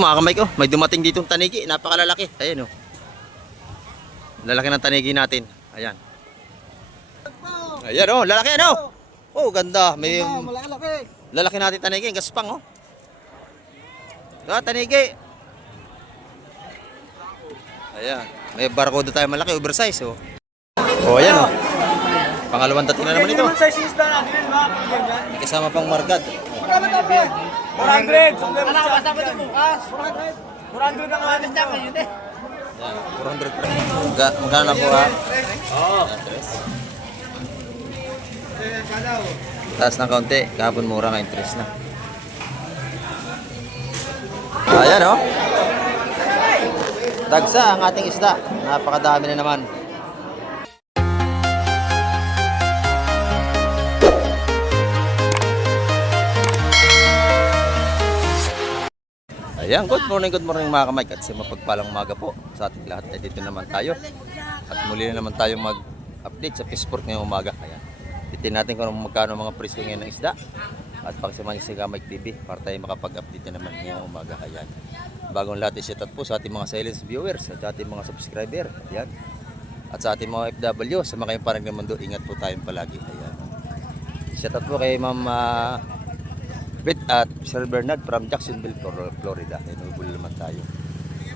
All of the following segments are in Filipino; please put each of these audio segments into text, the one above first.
Mga kamay ko, may dumating ditong tanigi, napakalalaki. Ayan oh. Lalaki ng tanigi natin. Ayan. Ayan oh, lalaki ano? Oh, ganda. May lalaki natin tanigi, gaspang oh. Tanigi. Ayan. May barcode tayo malaki, oversize oh. Oh, ayan oh. Pangalawang dating na naman ito. Kasama pang margad. 400! Ano ka basta ba ito bukas? 400 ang alas na ngayon eh. 400. Magkano na po ha? Oo. Taas ng kaunti. Kahapon mura ngayon, 3 na. Ayan oh. Dagsa ang ating isda. Napakadami na naman. Ayan, good morning mga kamay. At sa mapagpalang umaga po sa ating lahat ay dito naman tayo. At muli na naman tayo mag-update sa Fishport ngayong umaga. Ayan. Titin natin kung magkano mga presyo ngayon ng isda. At pagsamahin sa Gamay TV para tayo makapag-update na naman ngayong umaga. Ayan. Bagong lahat i-set up po sa ating mga silence viewers at ating mga subscriber. Ayan. At sa ating mga FW, sa mga kayong parang ng mundo, ingat po tayong palagi. Ayan. Set up po kay Ma'am Beth at Sir Bernard from Jacksonville, Florida. Inuubol naman tayo.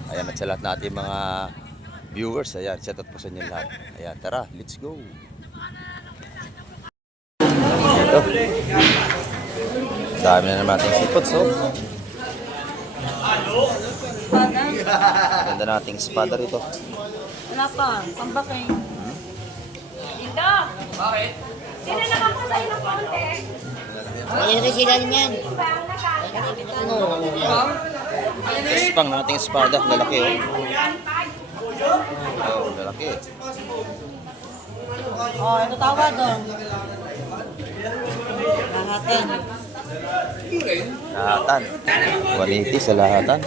Ayan, at sa lahat natin mga viewers, ayan, shout out po sa inyo lahat. Ayan, tara, let's go. Ito. Dami na naman ating seafood, so. Ganda nating espada rito. Wala pa, pambaking. Dito! Bakit? Sino naman po sa inyo konti? Ayun rin sila niyan. Ispang ng ating espada, lalaki oh. Oh, lalaki. Oh, ano tawag doon? Lahatin. Lahatan. 180 sa lahatan.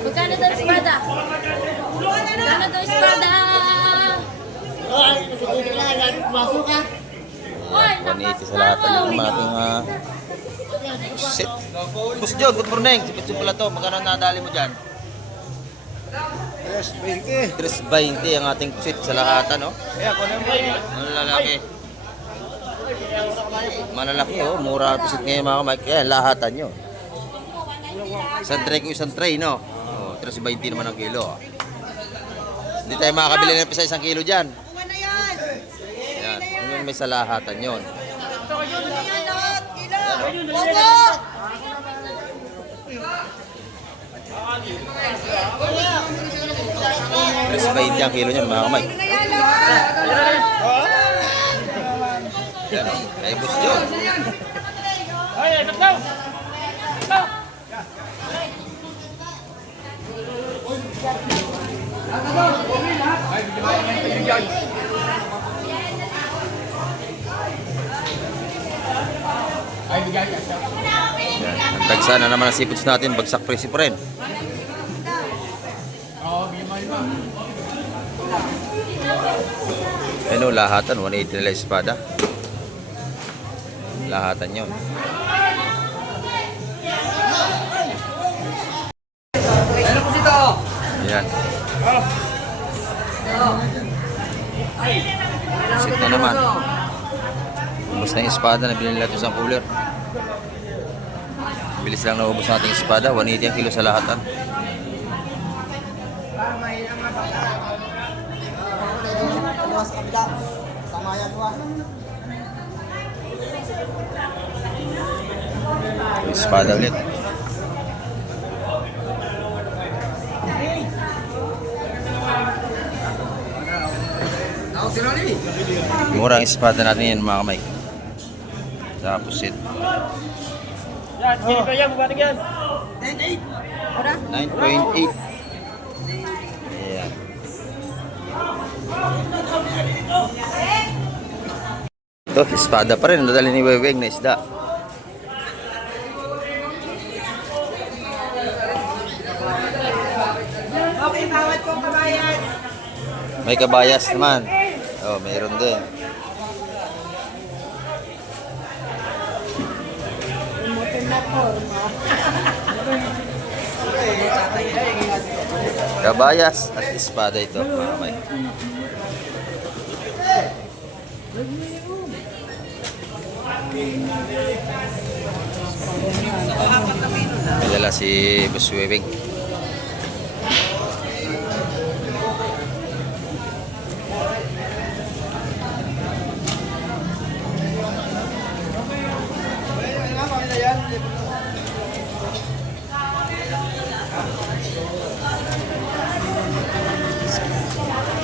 Magkano daw espada? Magkano daw espada? Oh, tututuloy lang. Masok ka. 180 sa lahatan ng ating shit. Boss John, good morning. Sipit pala to. Magkano nadali mo dyan? 320 ang ating pusit sa lahatan, no? Ano lalaki? Malalaki, oh. Mura ang pusit ngayon, mga kamay. Kaya lahatan nyo. Isang tray ko isang tray, no? Oh, 320 naman ang kilo. Hindi tayo makakabili ng pisa 1 kilo dyan. Yan. Yun may sa lahatan yun. Tres 20 ang kilo niyan, mga kamay. Yan o, kay Boss John. Ang tagsa na naman ang seafoods natin, bagsak presyo pa rin. Ano, lahatan, 180 nila espada. Lahatan yun. Ayan. Sit na naman. Ubus na yung espada na binili natin sa cooler. Bilis lang naubos natin yung espada, 180 ang kilo sa lahatan. Espada ulit. Mura ang espada natin yan, mga kamay. Sa pusit. Yan, hindi pa yan, bukating yan. 9.8. Ayan. Ito, espada pa rin. Nadali ni Weweng na isda. May kabayas naman. Oh, mayroon din. Kabayas at espada ito, mga kamay. Dala si Boss Wewing.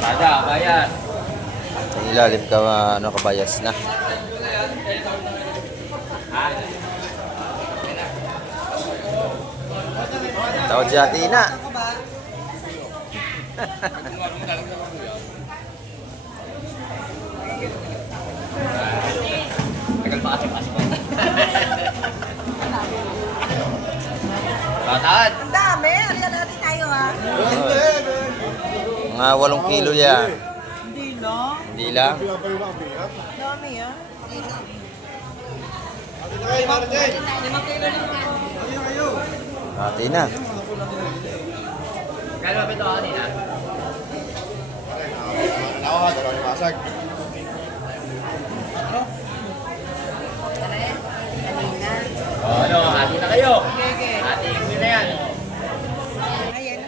Tada, bayan. Sa ilalim ka, ano, kabayas na. Tawad si Ate Ina. Tagal pa kasi pasok. Bataan. Ang dami. Ano natin tayo ha? Mga 8 kilo yan. Hindi no? Hindi lang. Dami ha? Ate Ina. Kaya ba ito kanina? Ano, hati na kayo. Hati ko na yan. Ayan.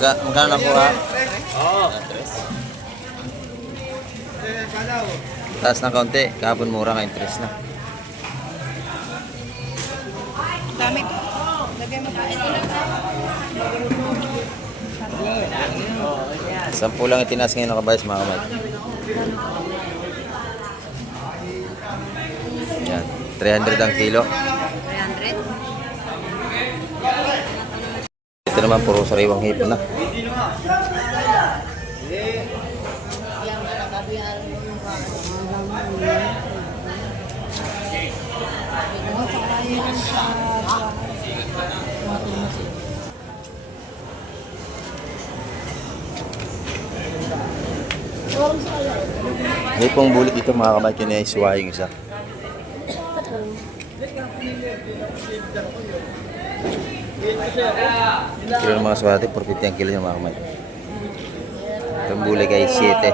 Magkano na po ha? Oo. Taas ng kaunti. Kahapon mura ka interest na. Dami to. Lagay mo pa. Ito lang. 10 lang itinaas ngayon ng kabayas, mga kamay. Yan. 300 ang kilo. 300? Ito naman puro sariwang hipon na. May pong bulit dito, mga kamay, kinaiswa yung isa. Kilo ng mga swate, 450 ang kilo yung mga kamay. Itong bulay kay 7.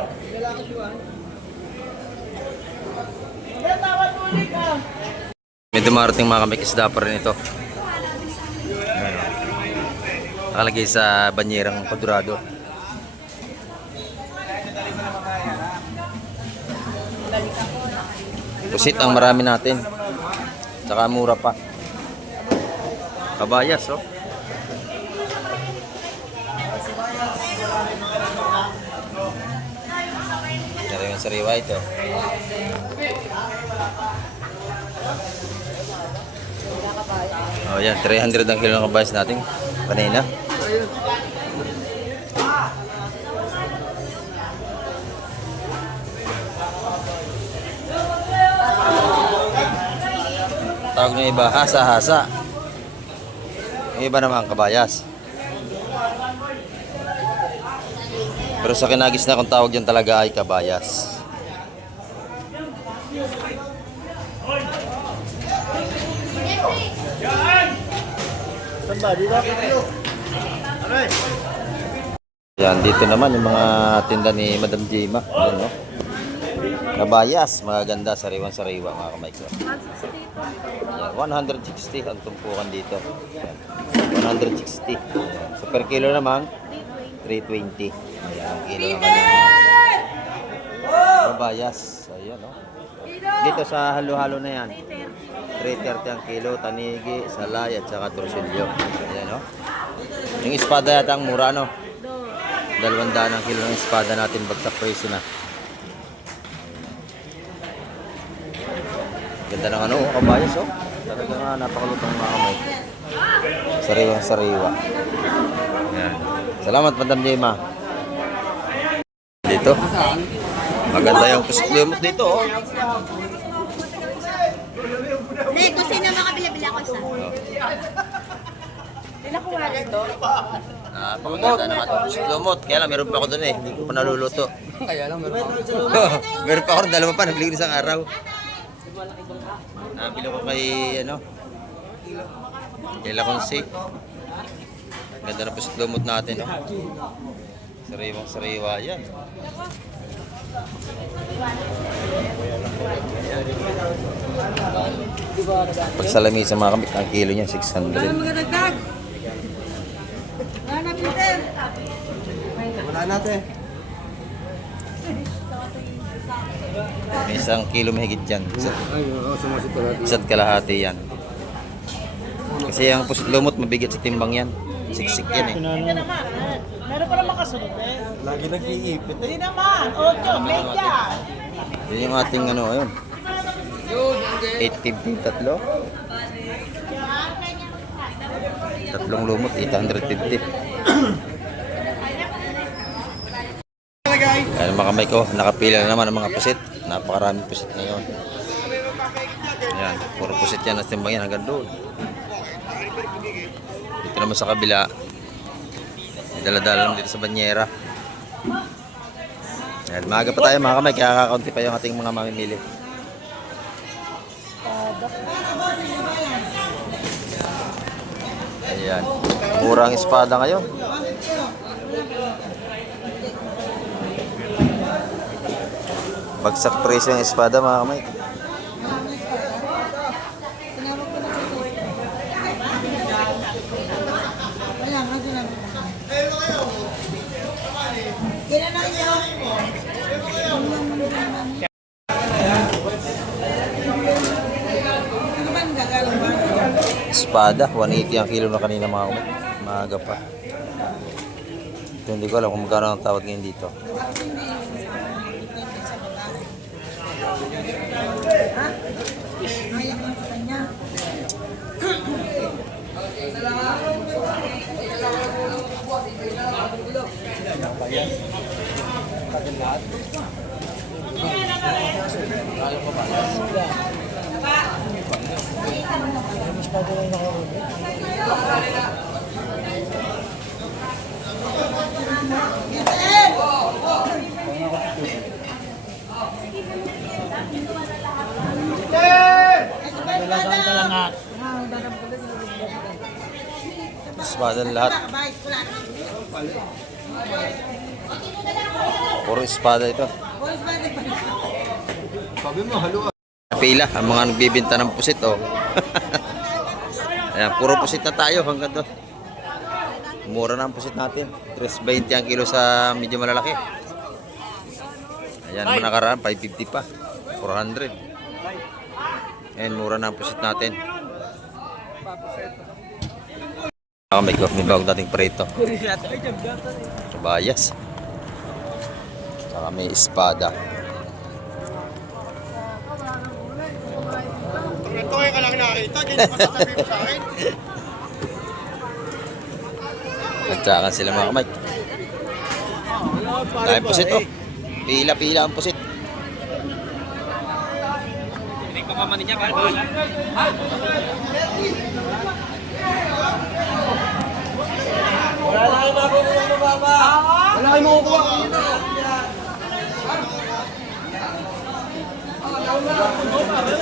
May dumarating mga kamay, isda pa rin ito. Nakalagay sa banyerang Kodurado. Pusit ang marami natin. Tsaka mura pa. Kabayas, oh. Sariwang sariwa ito. Oh, yan. 300 ang kilo ng kabayas natin. Kanina. Tawag ng iba, hasa-hasa. Yung iba naman kabayas. Pero sa Kinagis na kung tawag yan talaga ay kabayas. Yan, dito naman yung mga tinda ni Madam Jima. Yan, no? Kabayas, magaganda, sariwan-sariwa mga kamay ko. 160 ang tumpukan dito. Yan. 160. So per kilo naman, 320. Ayan, ang kilo naman yung kabayas. Ayan, no? Dito sa halo-halo na yan. 330 ang kilo, tanigi, salay, at saka torsilyo. Ayan, no? Yung espada yata ang mura, no? 200 ang kilo ng espada natin, bagsak presyo na. Ganda ng ano, kabayas, oh. Talaga nga, napakalutang mga kamay. Sariwang-sariwa. Yan. Salamat, Madam Jema. Dito Ito. Maganda yung pusit lumot dito. Oh. Hindi, kung sino makabila-bila ko sa. Napakaganda naman itong pusit lumot. Kaya lang, meron pa ako doon eh. Hindi ko pa naluluto. Kaya lang, meron pa ako. Meron pa ako rin, dalawa pa. Nabili ko isang araw. Nabili ko kay, kay Laconsi. Ganda na pusit lumot natin. Oh. Sariwang sariwa yan. Pag sa lamisa mga kamit, ang kilo niya 600. Wala natin. May isang kilo mahigit dyan. Sumasito natin. Isa't kalahati yan. Kasi ang pusit lumot mabigat sa timbang yan. Siksik yan eh. Meron pa naman kasunod eh. Lagi nag-iipit. Hindi naman. 8, media. Yun yung ating ayun. 850 tatlo. Tatlong lumot, 850. Ayan mga kamay ko, nakapila na naman ang mga pusit. Napakaraming pusit ngayon. Ayan, puro pusit yan at timbang yan hanggang doon. Dito naman sa kabila, may dala-dala naman dito sa banyera. Ayan, maaga pa tayo mga kamay, kaya kakaunti pa yung ating mga mamimili. Ayan, murang espada ngayon. Bagsak presyo yung espada mga kamay. Espada, 180 ang kilo na kanina mga kamay. Maaga pa. Ito, hindi ko alam kung magkano ang tawad ngayon dito. Espada lahat. Puro espada ito. Sabi mo, halo. Pila ang mga nagbibenta ng pusit oh. Ayan, puro pusit na tayo hanggang doon. Mura na ang pusit natin. 3.20 ang kilo sa medyo malalaki. Ayan, mga nakaraan 550 pa. 400. Ayan, mura na ang pusit natin. May bawag nating preto. Bayas. Saka may espada. Ito kayo ka lang nakita, ganyan pa sasabi mo sa akin. Nagtsakan sila mga kamay. Dahil pusit oh. Pila-pila ang pusit. Hindi pa mama niya, bahala. Wala na kayo makukuha mo, Baba. Wala kayo makukuha.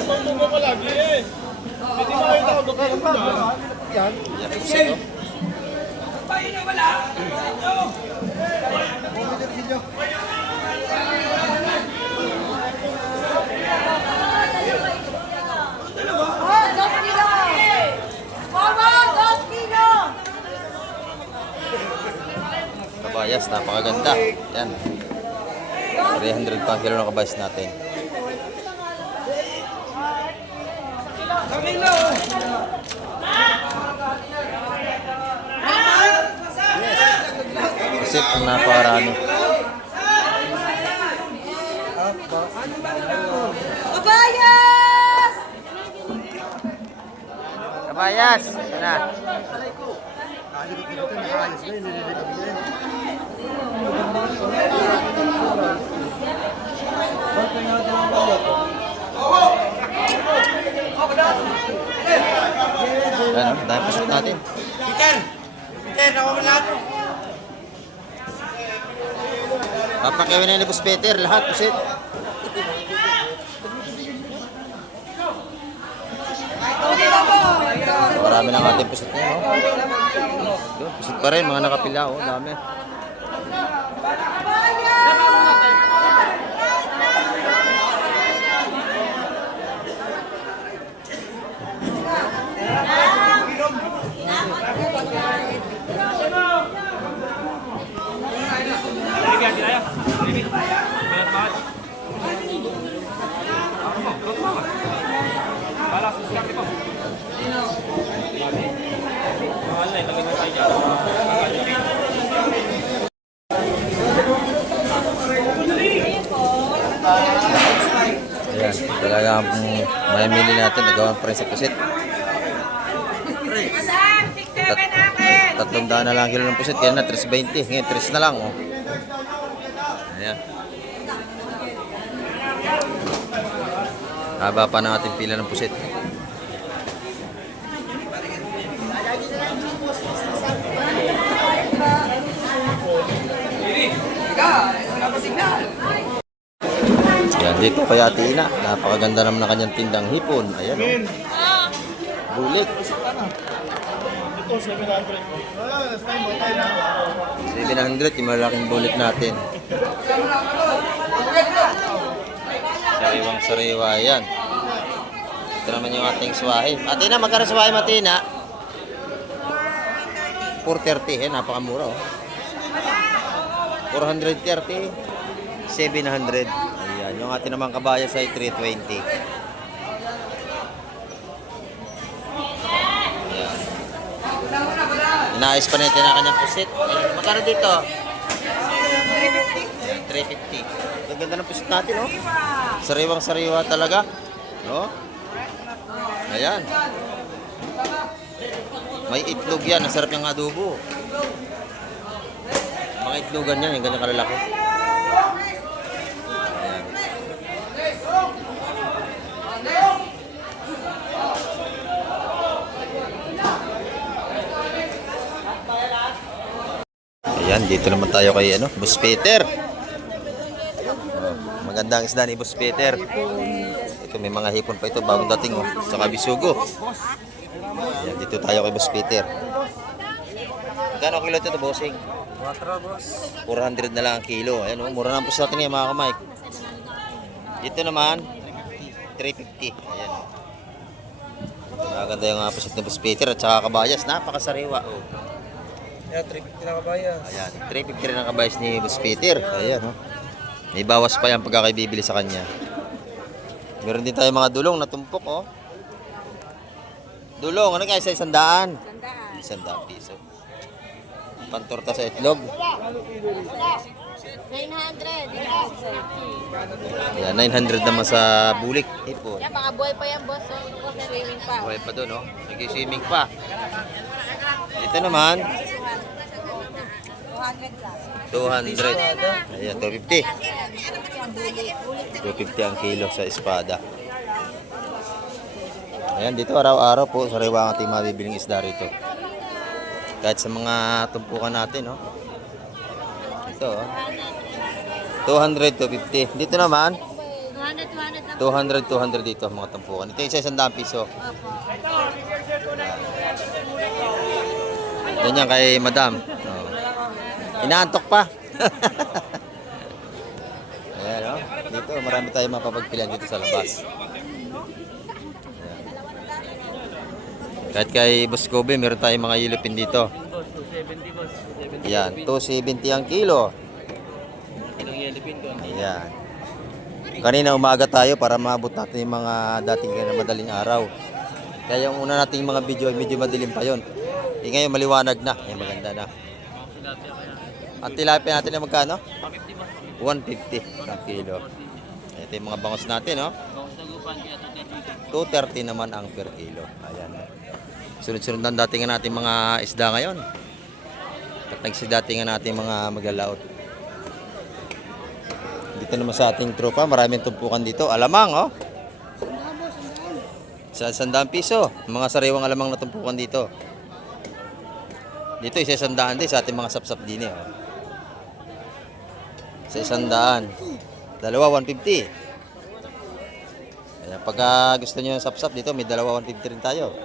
Tungtong ko lagi eh. Hindi mo kayo tawag ako ng yan. Yan pusit oh. Kabayas, napakaganda. Yan. 300 pa kilo ng kabayas natin. Pusit ang napakarami. Kabayas! Kabayas! Ito na. natin. Peter! Peter, nakuha mo lahat. Papakiwin na ni Boss Peter, lahat pusit. Marami ng ating pusit niya, no? Doon, pusit pa rin, mga nakapila, oh, dami. Bibigyan sila yan. Bibigyan. Bayad mahal. Ako mo, huwag mo. Bala, susikat mo. Mahal na, itagin na tayo dyan. Ayan, talaga ang mamimili natin, nagawan pa rin sa pusit. Madam, 6-7 akin. 300 na lang kilo ng pusit, kaya na 320, ngayon 3 na lang, oh. Ayan. Haba pa ng ating pila ng pusit. Yan, dito kay Ate Ina. Napakaganda naman ng kanyang tindang hipon. Ayan, oh. Bulik. Ito, 700. 700, yung malaking bulik natin. Sariwang sariwa yan. Ito naman yung ating swahe. Ate Ina, magkano swahe mo, Ate Ina? 430, napakamura, oh. 430, 700. Ayan, yung ating naman kabayas ay 320. Ayan. Inaayos pa natin ang kanyang pusit. Ayan, magkano dito? Ayan, 350. Ang ganda ng pusit natin, oh. Sariwang sariwa talaga. No? Ayan. May itlog yan. Ang sarap yung adobo. Mga itlogan yan. Yung ganyan kalalaki. Ayan, dito naman tayo kay Boss Peter. Oh, magandang isda ni Boss Peter. Ito may mga hipon pa ito bagong dating, oh. Saka bisugo. Ayan, dito tayo kay Boss Peter. Magkano kilo ito, bossing? 400 na lang ang kilo. Ayan, oh, mura na po sa atin mga kamay. Dito naman 350. Ayan. Maganda yung pusit ni Boss Peter at saka kabayas. Napakasariwa, oh. Yan, 350 na kabayan. Ayan, 350 rin ang kabayas ni Boss Peter. Ayan, oh. May bawas pa yan pagka kayo bibili sa kanya. Meron din tayo mga dulong na tumpok, oh. Dulong, ano kaya sa 100? 100 piso. Pantorta sa itlog. 900. Ayan, 900 naman sa bulik. Ipon. Yan, mga buhay pa yan, boss. So, swimming pa. Buhay pa doon, oh. Nag-swimming pa. Ito naman, 200. Ayan, 250. 250 ang kilo sa espada. Ayan, dito araw-araw po sariwa ang ating mabibiling isda rito. Kahit sa mga tumpukan natin, no? Ito, oh. 200, 250. Dito naman, 200, 200 dito mga tumpukan. Ito isa 100 piso. Ganyan kay Madam. Oh. Inaantok pa. Ayan, no? Dito, marami tayong mapapagpilian dito sa labas. Kahit kay Boss Kobe, meron tayong mga yelupin dito. Yan, 270 ang kilo. Yan. Kanina umaga tayo para maabot natin yung mga dating madaling araw. Kaya yung una nating mga video ay medyo madilim pa yon. Ngayon maliwanag na. Yan, maganda na. Ang tilapia natin ay magkano? 150 ang kilo. Ito yung mga bangos natin, no? 230 naman ang per kilo. Ayan. Sunod-sunod ang datingan natin mga isda ngayon. At nagsidatingan natin mga maglalaot. Dito naman sa ating tropa, maraming tumpukan dito. Alamang, oh. Sa 100 piso. Mga sariwang alamang na tumpukan dito. Dito, isa 100 din sa ating mga sapsap din eh. Oh. Isa 100. Dalawa, 150. Ayan, pagka gusto nyo yung sapsap dito, may dalawa, 150 rin tayo.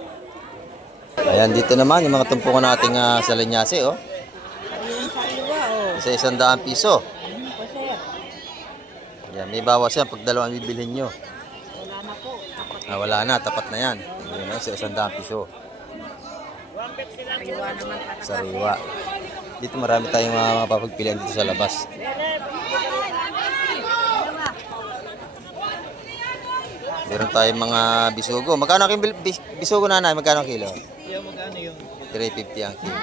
Ayan, dito naman yung mga tumpukan nating salinyase, oh. Isa 100 piso. Ayan, may bawas yan pag dalawang bibilhin nyo. Wala na, tapat na yan. Ayan, isa 100 piso. Sariwa. Dito marami tayong mapapagpilian dito sa labas. Meron tayong mga bisugo. Magkano ang bisugo, nanay? Magkano ang kilo? 350 ang kilo.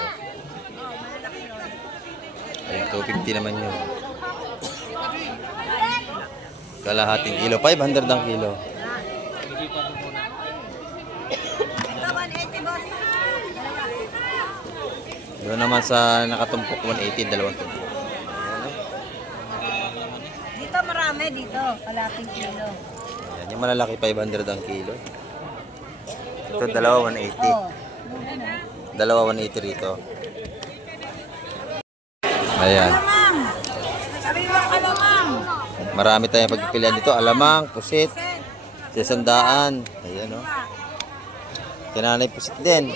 Ayun, 250 naman yun. Kalahating kilo. 500 ang kilo. Doon naman sa nakatumpok 180, 200. Dito marami dito. Kalating kilo. Ayan, yung malalaki 500 ang kilo. Ito dalawa 180. Dalawa 180 rito. Ayan. Marami tayong pagpipilian dito. Alamang, pusit, sesandaan. Ayan o. Kinanay pusit din.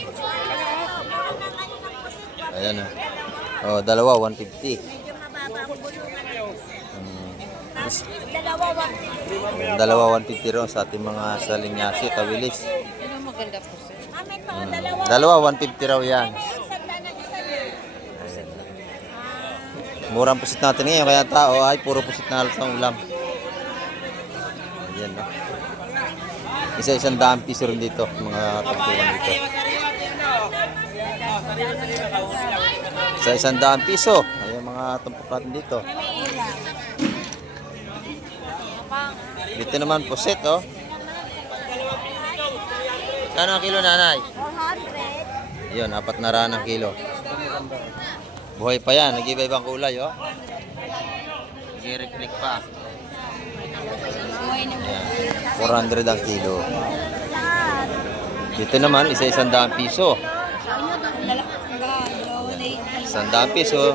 Ayan o. O, dalawa 150. Dalawa 150 ron sa ating mga salinyasi, tawilis. Dalawa 150 raw yan. Ayan. Murang pusit natin ngayon, kaya tao ay puro pusit na halos ang ulam. Ayan, no? Isa 100 piso rin dito, mga pagtuwan dito. Isa 100 piso. Ayan mga tumpok natin dito. Dito naman pusit, oh. Kano ang kilo, nanay? 400. Yun, 400 ang kilo. Buhay pa yan, nag-iba-ibang kulay, oh. Nag-i-reflect pa. Ayan, 400 ang kilo. Dito naman, isa 100 piso. 100 piso.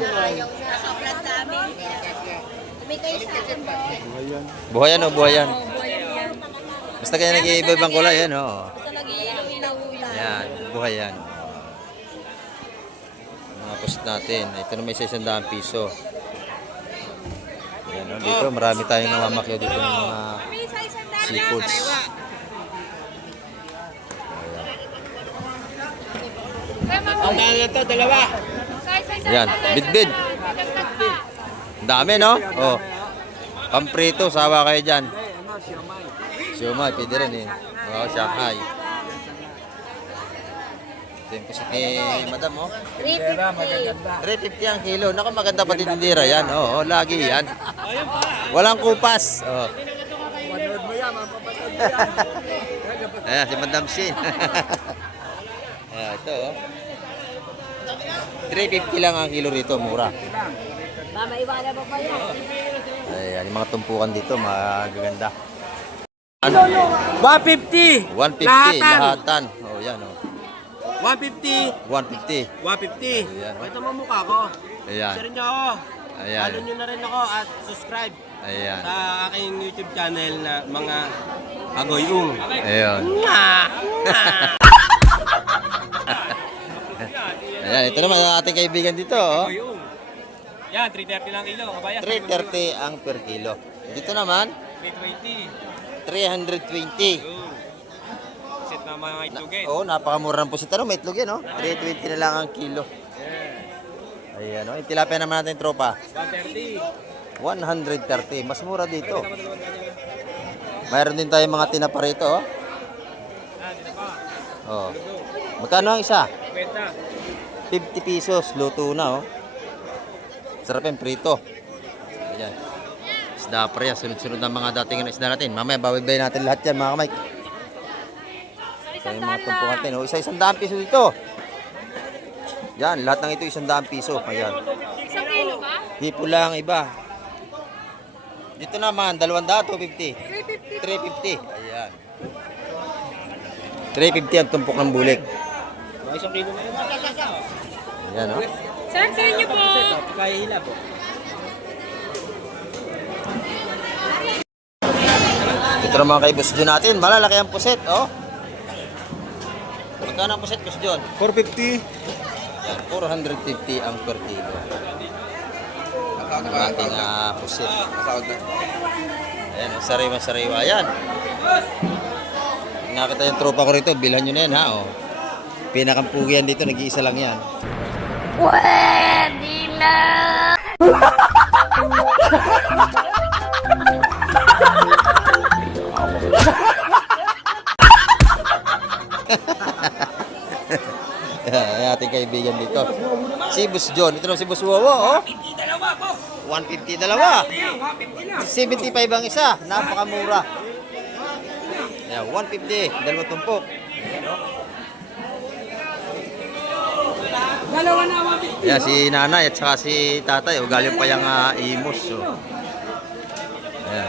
Buhayan, oh, buhayan. Basta kaya nag-iiba-ibang kulay, yan, oh. Ayan, buhayan. Mga pusit natin. Ito na may 100 piso. Ayan, oh, dito marami tayong namamakyaw dito ng mga seafoods. Ang dahil na to, dalawa. Ayan, bidbid. Ang dami, no? Oh. Pamprito, sawa kayo dyan. Siomay, pwede rin eh. Oh, Shanghai. Ito yung pusit ni madam, oh. 350 ang kilo. Naku, maganda pati tindira yan. Oo, oh, lagi yan. Walang kupas. Oh. Ayan, si Madam Shin. Ayan, ito, oh. 350 lang ang kilo rito, mura. Mamaiwala mo pa yan. Ayan, yung mga tumpukan dito, magaganda. 150. 150, lahatan. Oh, yan, oh. 150. 150. 150. Ayan. Ito mo mukha ko. Ayan. Share niyo ako. Ayan. Follow niyo na rin ako at subscribe Ayan. sa aking YouTube channel na mga Agoyung. Ayan. Ayan, ito naman ang ating kaibigan dito, oh. Agoyung. Yan, 330 lang kilo. Kabaya. 330 ang per kilo. Dito naman, 320. 320. Set na mga itlogin. Oo, napakamura ng pusit. Ano, may itlog yan, oh. 320 na lang ang kilo. Ayan, oh. Yung tilapia naman natin, tropa. 130. 130. Mas mura dito. Mayroon din tayong mga tinapa rito, oh. Oh. Magkano ang isa? 50. 50 pesos. Luto na, oh. Sarap yung prito. Ayan. Isda pa rin. Sunod-sunod ng mga dating isda natin. Mamaya, bawibay natin lahat yan, mga kamay. Ito yung mga tumpok natin. Oh, isa 100 piso dito. Yan, lahat ng ito 100 piso. Ayan. Isang kilo ba? Hipo lang iba. Dito naman, 200, 250. 350. Ayan. 350 ang tumpok ng bulik. Isang kilo na yun. Yan, oh. Sir, sa inyo po. Ito naman kay Boss John natin. Malalaki ang puset, oh. Magkano ang puset, Boss John? 450. Yan, 450 ang per kilo. Ang ating puset. Ayan, sariwa-sariwa yan. Nakita yung tropa ko rito, bilhan nyo na yan, ha, oh. Pinakampugi yan dito, nag-iisa lang yan. Pwede na. Ayan, ating kaibigan dito. Si Boss John. Ito naman si Boss Wowo, oh. 150 dalawa. 75 ang isa. Napakamura. Ayan, 150. Dalawa tumpok. Ayan, si nanay at saka si tatay. O, galing pa yung imos. So. Ayan.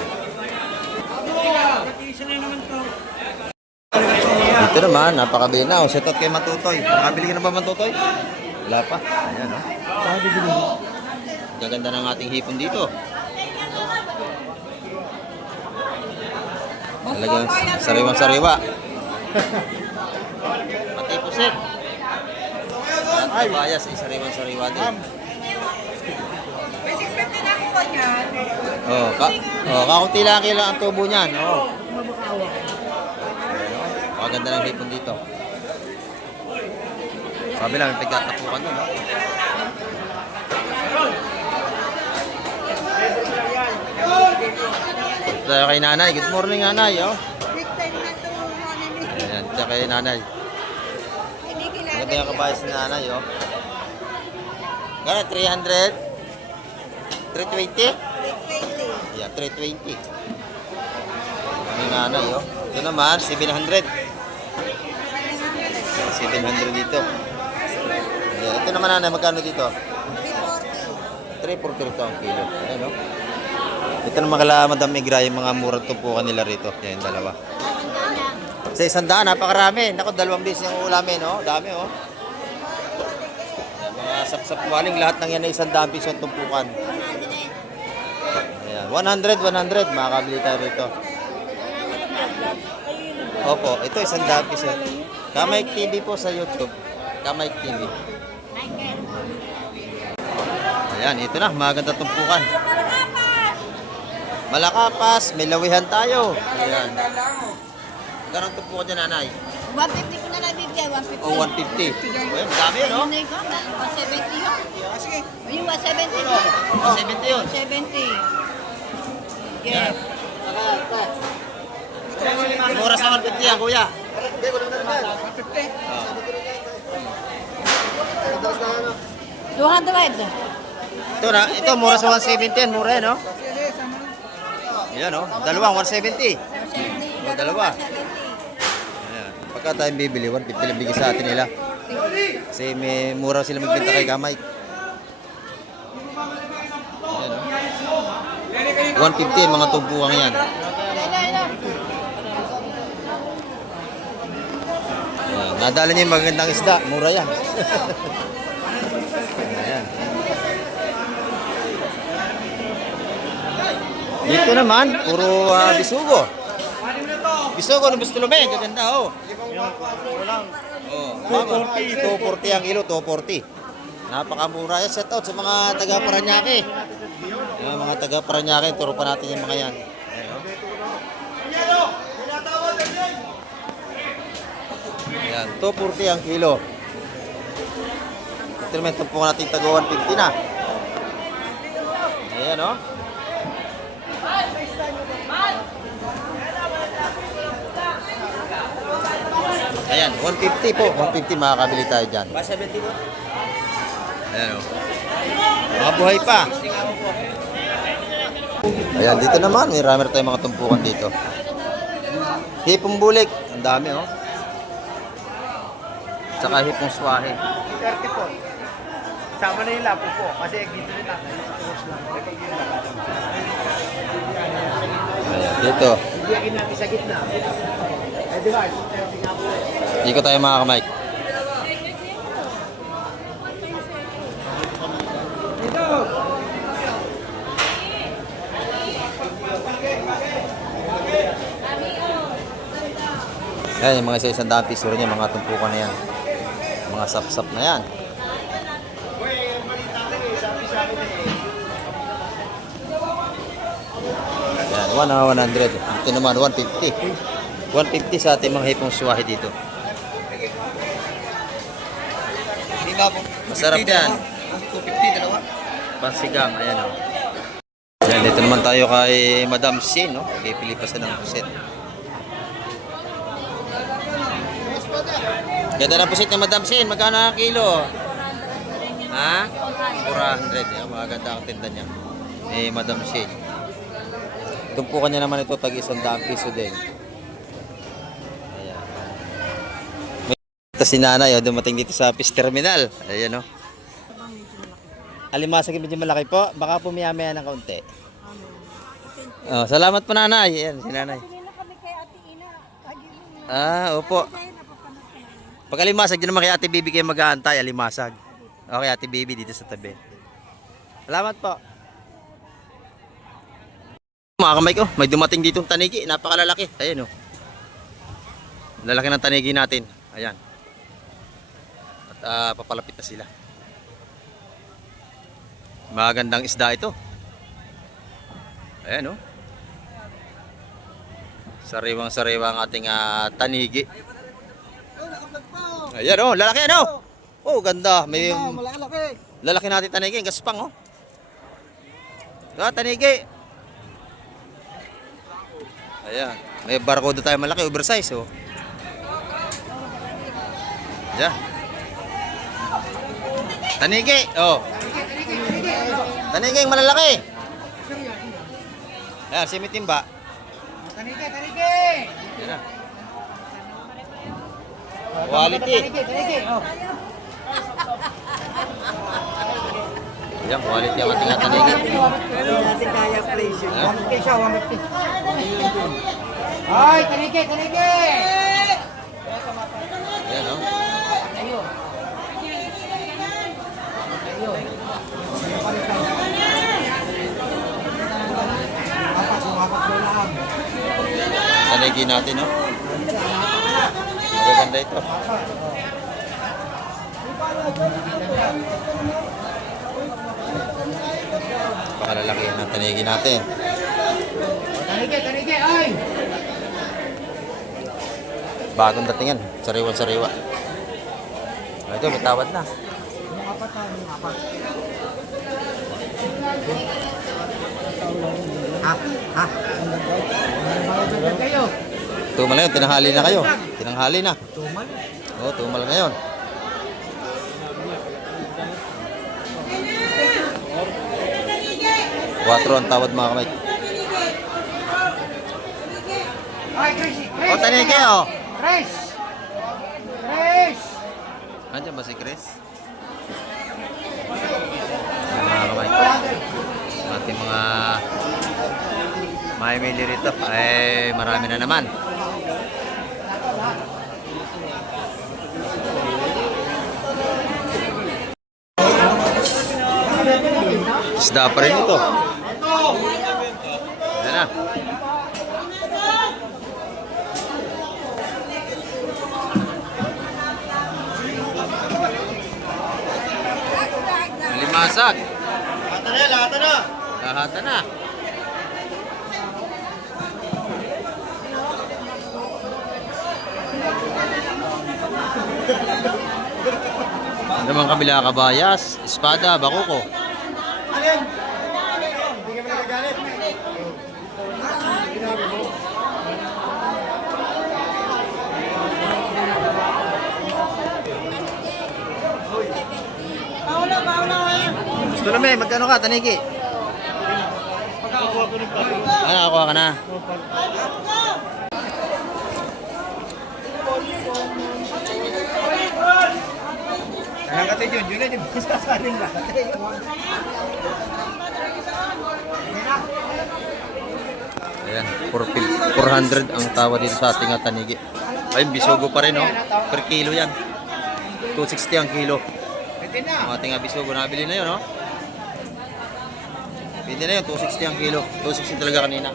Dito naman, napakabili na. O, setot kay Matutoy. Nakabili ka na ba, Matutoy? Wala pa. Ayan, o. Gaganda ng ating hipon dito. Talagang sariwa-sariwa. Pati pusit. At kabayas ay sariwa-sariwa din. May 650 na ako po niyan. Kakunti lang kailangan ang tubo niyan. Oh. Maganda ng hipon dito. Sabi lang, may pagkatapukan doon. Tayo kay nanay. Good morning, nanay. Oh. Big time na to, honey. Ayan, tayo kay nanay. Hindi kilala. Maganda yung kabayas ni nanay. Oh. Gano'n, 300? 320? 320. Yeah, 320. Yung nanay, oh. Ito naman, 700. 700 dito. Ayan, ito naman nanay, magkano dito? 340. 340 ito ang kilo. Ayan, oh. Ito naman kala Madam Igra, yung mga murang tumpukan nila rito. Yan, yung dalawa. Sa 100, napakarami. Naku, 2 beses yung ulamin, oh. Dami, oh. Ayan, mga sapsap-waling, lahat ng yan ay 100 piso ang tumpukan. Ayan, 100, makakabili tayo rito. Opo, ito 100 piso. Kamay TV po sa YouTube. Kamay TV. Ayan, ito na, maganda tumpukan. Malakapas, may lawihan tayo. Ayan. Ganang tumpukan dyan, nanay? 150 ko na lang bibigay, 150. O, 150. Ayan, dami yun, no? Ano yun? 170 yun. Sige. Yung 170 yun. 70 yun. 170. Yeah. Mura sa 150 yan, kuya. 200. Ito na, ito mura sa 170 yan, mura yan, no? Ayan, no? Dalawang 170. O, dalawa. Ayan. Pagka tayong bibili, 150 lang bigay sa atin nila. Kasi may mura sila magbenta kay Kamay. Ayan, no? 150 mga tumpuang yan. Ayan. Nadala niya yung magandang isda, mura yan. Ayan. Dito naman, puro bisugo. Bisugo ng Bustulume, gaganda, oh. Oh, 240 ang kilo, 240. Napakamura yan. Set out sa mga taga Paranaque. Yung mga taga Paranaque, turo pa natin yung mga yan. Ayan, 240 ang kilo. Ito naman, tumpukan natin taga 150 na. Ayan, oh. Ayan, 150 po. 150 makakabili tayo dyan. 170 po. Ayan, o. Mga buhay pa. Ayan, dito naman. May rami tayong mga tumpukan dito. Hipong bulik. Ang dami, o. Tsaka hipong swahe. 30 po. Sama na yung lapo po. Kasi dito rin natin. Ayan, dito. Bigyan natin sa gitna. Edward. Dito tayo mga kamay. Ayan, yung mga isa-isang daan piso rin yan, mga tumpukan na yan. Mga sap-sap na yan. Ayan, 100. Ito naman, 150. 150 sa ating mga hipong suwahe dito. Masarap yan. 250, dalawa. Pansigang, ayan o. Ayan, dito naman tayo kay Madam Sin, no? Kay Pilipasan ng pusit. Ganda ng pusit ni Madam Sin. Magkano ang kilo? Ha? 400. Yan, maganda ang tinda niya. Eh, Madam Sin. Tumpukan niya naman ito, tag 100 piso din. Ayan. May si nanay, oh, dumating dito sa fish terminal. Ayan o. Alimasag yung medyo malaki po. Baka pumiyamaya ng kaunti. Oh, salamat po nanay. Ayan, si nanay. Ah, opo. Pag alimasag, din naman kay Ate Bibi kayo mag-aantay. Alimasag. Okay, Ate Bibi dito sa tabi. Salamat po. Mga kamay ko, may dumating ditong tanigi. Napakalalaki. Ayan o. Lalaki ng tanigi natin. Ayan. At papalapit na sila. Magandang isda ito. Ayan o. Sariwang-sariwa ang ating tanigi. Ayan o, lalaki ano? Oh, ganda. May lalaki natin tanigi, gaspang oh. Tanigi. Ayan, may barcode tayo malaki, oversize oh. Ayan. Tanigi, oh. Tanigi yung malalaki. Ayan, simitimba. Tanigi! Ayan na. Quality. Ayan, quality ang ating tanigi. Natin kaya place yun. Ayan. 150 siya, 150. Ay, tanigi! Ayan oh. Tanigi natin oh. Magaganda ito. Pakalalaki ng tanigi natin. Tanigi, ay! Bagong datingan. Sariwan-sariwa. Ito, may tawad na. Kayo. Tumal na yun. Tinanghali na kayo. Tinanghali na. Tumal? Oo, tumal ngayon. Quatro ang tawad mga kamay. Ay, Chris! O, tanigi oh. Chris! Andiyan ba si Chris? Mga kamay. Ating mga maimili rito. Ay, marami na naman. Isda pa rin ito. Ayan na. Limasag. Lahatan na. Ano naman kabila, kabayas, espada, bakuko. Alin? Hindi kami nagagalit. Gusto na may, magkano ka, tanigi? Pagkakakuha ko ng plastic. Nakakuha ka na. Nakakatid yun, yun na yung sasaling lahat. Ayan, 400 ang tawa dito sa ating tanigi. Ayun, bisugo pa rin, no? Per kilo yan. 260 ang kilo. Pwede na. Ang ating bisugo, nabili na yun, no? Pwede na yun, 260 ang kilo. 260 talaga kanina.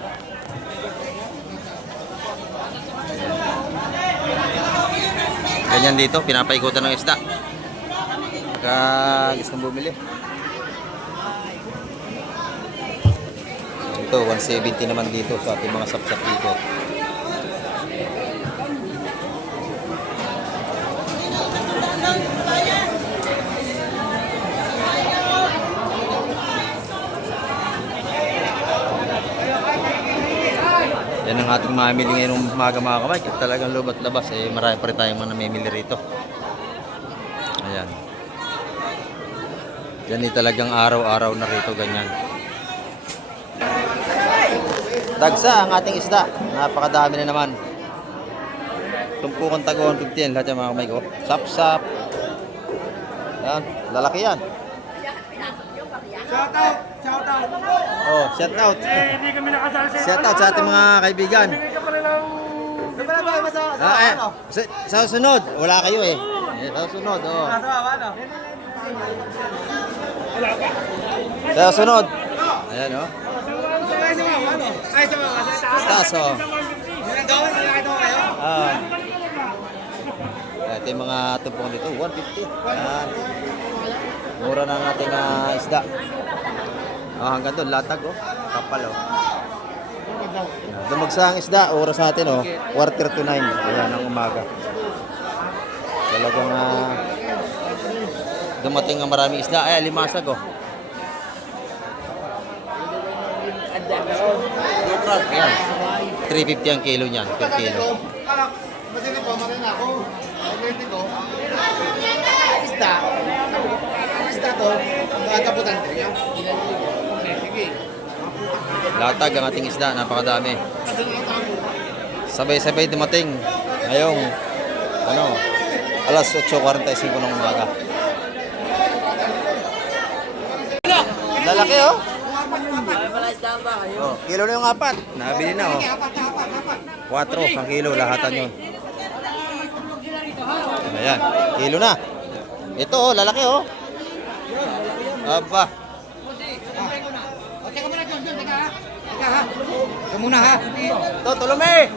Ganyan dito, pinapaikutan ng isda. Pagka gustong bumili. Ito, 170 naman dito sa ating mga sapsap dito. Yan ang ating mamili ngayon ng umaga mga kamay. At talagang lubat labas. Marami pa rin tayong mga namimili rito. Ayan. Yan talagang araw-araw na rito ganyan. Dagsa ang ating isda. Napakadami na naman. Tumpukan tago 150 lahat yung mga kamay ko. Sap-sap. Yan. Lalaki yan. Shout out! Shout out! Oh, shout out. Hindi kami nakasali sa Shout out sa ating mga kaibigan. Hindi ka pa rin ng... Di ba na ba sa Sa sunod, wala kayo eh. Sa sunod, oh. ano? Sa sunod. Ayan, oh. Ay, sa mga Taas, oh. doon, nakakita ko kayo. Ah. Ito yung mga tumpong dito, 150. Ayan. Mura na ang ating isda. Hanggang doon, latag, oh. Kapal, oh. Dumagsa ang isda, oras natin, oh. 8:45. Ayan, ang umaga. Talagang dumating ang maraming isda. Ay, limasag, oh. Ayan. 350 ang kilo niyan, per kilo. Masino po, marina ako. Pagkenti ko. Isda. Isda to. Kaputan ko yan. Latag ang ating isda, napakadami. Sabay-sabay dumating ngayong alas 8:45 ng umaga. Lalaki, oh. Oh, kilo na yung 4. Nabili na, oh. 4 ang kilo, lahatan yun. Ayan, kilo na. Ito, oh, lalaki, oh. Aba. Ito muna ha. Ito, tulome.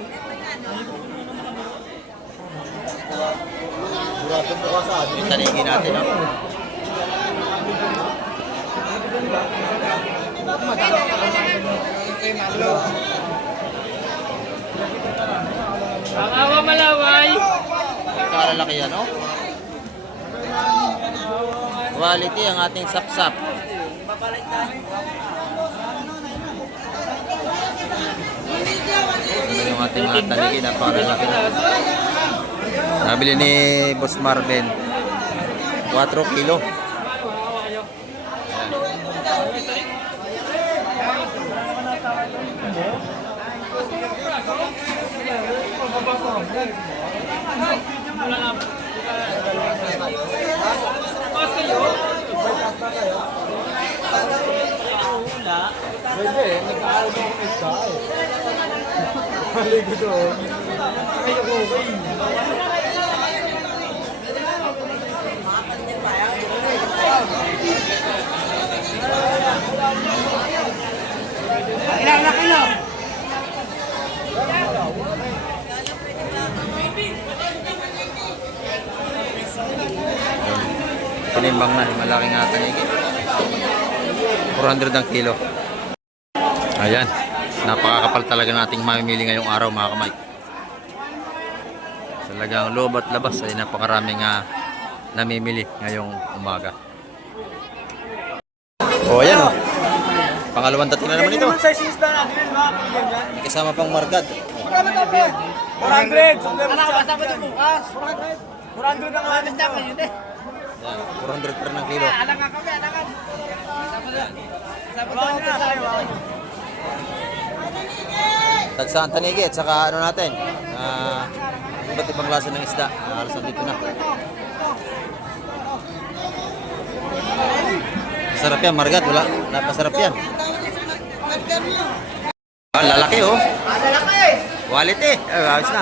Yung tanigin natin, oh. Awa malaway! Kalalaki yan, oh. Quality ang ating sapsap. Ito yung ating tanigin, napakalaki na. Nabili ni Boss Marvin 4 kilo. Pwede, nagkakaroon ako ng isa eh. Maligo doon. Ay, okay. Ilang. Tinimbang na, malaking tanigin. 400 ang kilo. Ayan, napakakapal talaga nating mamimili ngayong araw mga kamay. Talagang loob at labas ay napakaraming namimili ngayong umaga. O ayan o, pangalawang dating na naman ito. Sa isda natin, mga ganyan. May kasama pang margad. Magkano to, bro? 400. Anak, kasama ito bukas. 400 ang alas naman yun eh. Ayan, 400 per ng kilo. Anak nga kami, anak nga. Kasama ito. Tagsaan tanigi at saka ano natin, iba't ibang klase ng isda. Halos nandito na. Masarap yan, margat. Wala, napasarap yan. Lalaki, oh. Lalaki! Quality. Ayos na.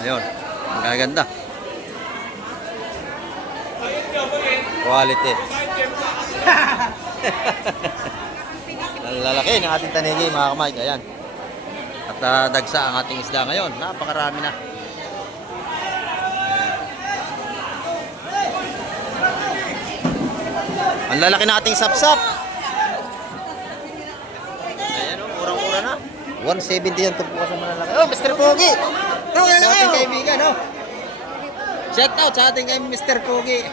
Ayun, ang gaganda. Quality. Lalaki ng ating tanigi, mga kamay. Ayan. At dagsa ang ating isda ngayon. Napakarami na. Ayan. Ang lalaki nating sapsap. Ayan o, murang-mura na. 170 yan tumpukan sa malalaki. Oh, Mr. Pogi! Sa ating kaibigan, no? Shout out sa ating kay Mr. Pogi.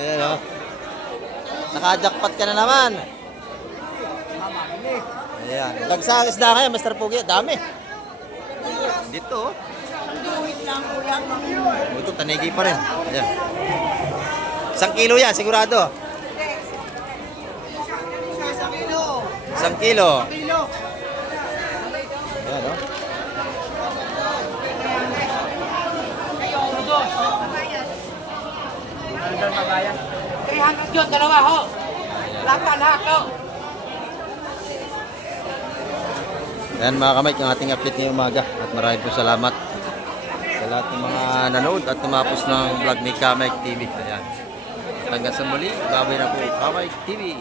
Ayan o. Naka-jackpot ka na naman. Ayan. Dagsang isda kayo, Mr. Pogi. Dami. Dito, oh. Ito, tanigi pa rin. Ayan. 1 kilo yan, sigurado. 1 kilo. Ayan, oh. Yun, dalawa ho. Lahat ho. Ayan mga kamay, yung ating update ngayong umaga. At maraming po salamat sa lahat ng mga nanood at tumapos ng vlog ni Kamay TV. Ayan. Hanggang sa muli, babay na po Kamay TV.